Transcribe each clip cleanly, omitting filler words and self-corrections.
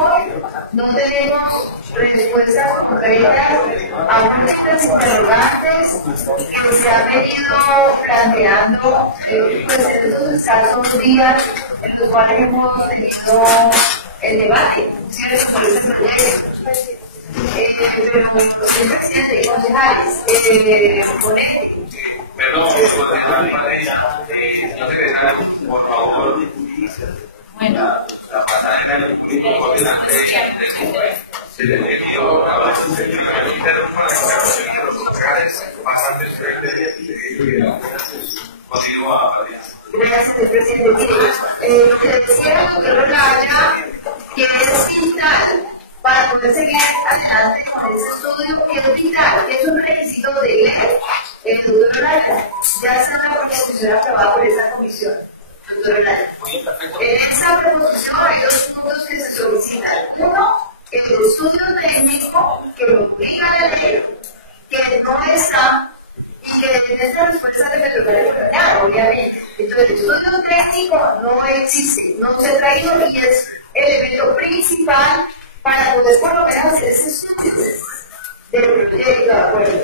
hoy no tenemos respuestas concretas a muchas interrogantes que se han venido planteando pues en estos escasos días en los cuales hemos tenido el debate, ¿cierto?, por este proyecto. Pero, presidente, concejales, ponente. Perdón, señor secretario, por favor. Bueno, La pasarela del público coordinante se le pidió a los interrumpa la explicación de los locales pasantes continúa. Gracias, presidente. Lo que decía el doctor Olaya, que es vital para poder seguir adelante con ese estudio, que es vital, que es un requisito de ley. El doctor Olaya ya está en la proposición aprobada por esa comisión. Doctor Olaya. En esa proposición hay dos puntos que se solicitan. Uno, el estudio técnico que lo obliga a la ley, que no está y que es la respuesta de Petrolera Colonial, obviamente. Entonces, el estudio técnico no existe, no se ha traído y es el elemento principal para poder por lo menos hacer ese estudio del proyecto de acuerdo.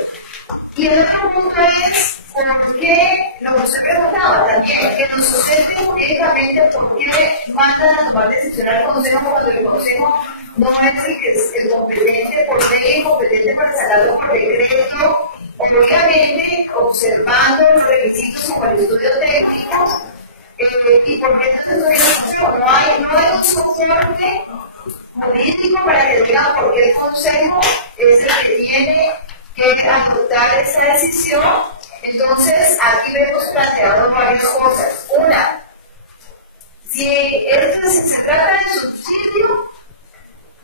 Y el otro punto es por qué, lo que usted preguntaba también, que nos sucede jurídicamente por qué mandan a tomar decisión al Consejo cuando el Consejo no es el que es el competente por ley, competente para sacarlo por decreto, obviamente observando los requisitos como el estudio técnico, y por qué entonces no hay un soporte jurídico para que digan por qué el Consejo es el que tiene que adoptar esa decisión. Entonces, aquí vemos planteado varias cosas. Una, si esto se trata de subsidio,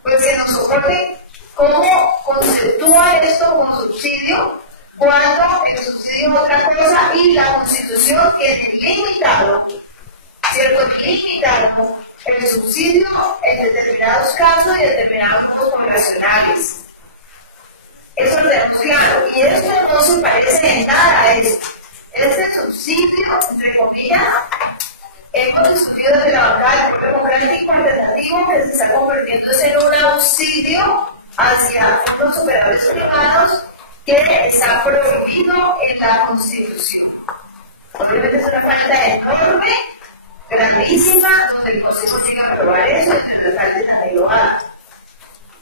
pues que nos soporte cómo conceptúa esto como subsidio, cuando el subsidio es otra cosa y la Constitución tiene limitado, ¿cierto? Limitado el subsidio en determinados casos y determinados grupos poblacionales. Eso lo tenemos claro. Y esto no se parece en nada a esto. Este subsidio, entre comillas, hemos discutido desde la bancada del Pueblo Democrático alternativo que se está convirtiendo en un auxilio hacia unos operadores privados que está prohibido en la Constitución. Obviamente es una falta enorme, grandísima, donde el Consejo tiene que aprobar eso y el alcalde también lo haga.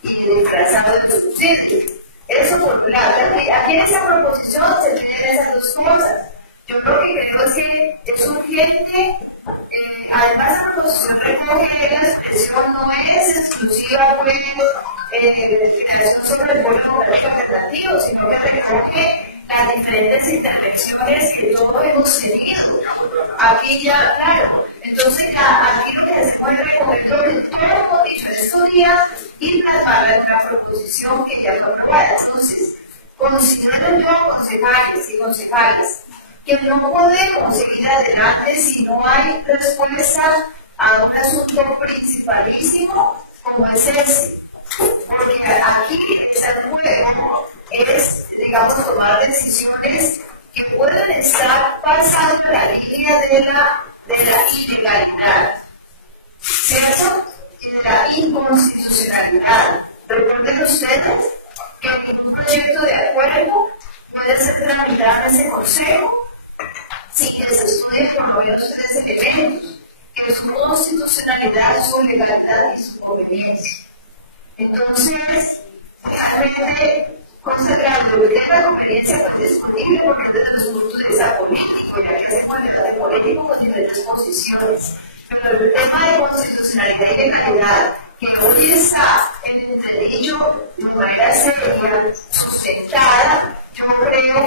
Y disfrazado de subsidio. Eso por un lado. Aquí en esa proposición se tienen esas dos cosas. Yo lo que creo es que es urgente. Además, la proposición recoge que la expresión no es exclusiva pues, de creación sobre el pueblo democrático alternativo, sino que recoge las diferentes intervenciones que todos hemos tenido. Aquí ya, claro. Entonces, aquí lo que hacemos es recoger todo lo que hemos dicho en estos días y plasmarla en una proposición que ya fue aprobada. Entonces, considero yo, concejales y concejales, que no podemos seguir adelante si no hay respuesta a un asunto principalísimo como es ese. Porque aquí el juego es, digamos, tomar decisiones que pueden estar pasando la línea de la ilegalidad, ¿cierto? Y de la inconstitucionalidad. Recuerden ustedes que un proyecto de acuerdo puede ser tramitado en ese consejo sin que se estudien por lo menos tres elementos, que es su constitucionalidad, su legalidad y su conveniencia. Entonces, realmente, considerando el tema de conveniencia pues disponible porque es desde los puntos de vista político, ya que hacemos el debate político con diferentes posiciones. Pero el tema de constitucionalidad y legalidad, que hoy está en entredicho de manera seria, sustentada, yo creo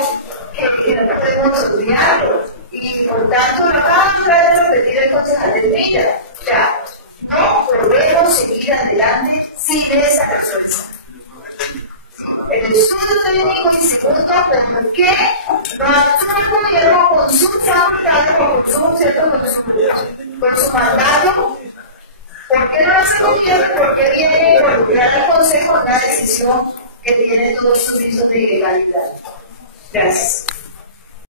que no podemos olvidarlo. Y por tanto, no acaba de repetir el concejal del Mira. O sea, no podemos seguir adelante sin esa resolución. El estudio técnico y segundo, ¿por qué no actúa el gobierno con su facultad, con su mandato? ¿Por qué no hace el gobierno? ¿Por qué viene a involucrar al Consejo en una decisión que tiene todos sus visos de ilegalidad? Gracias.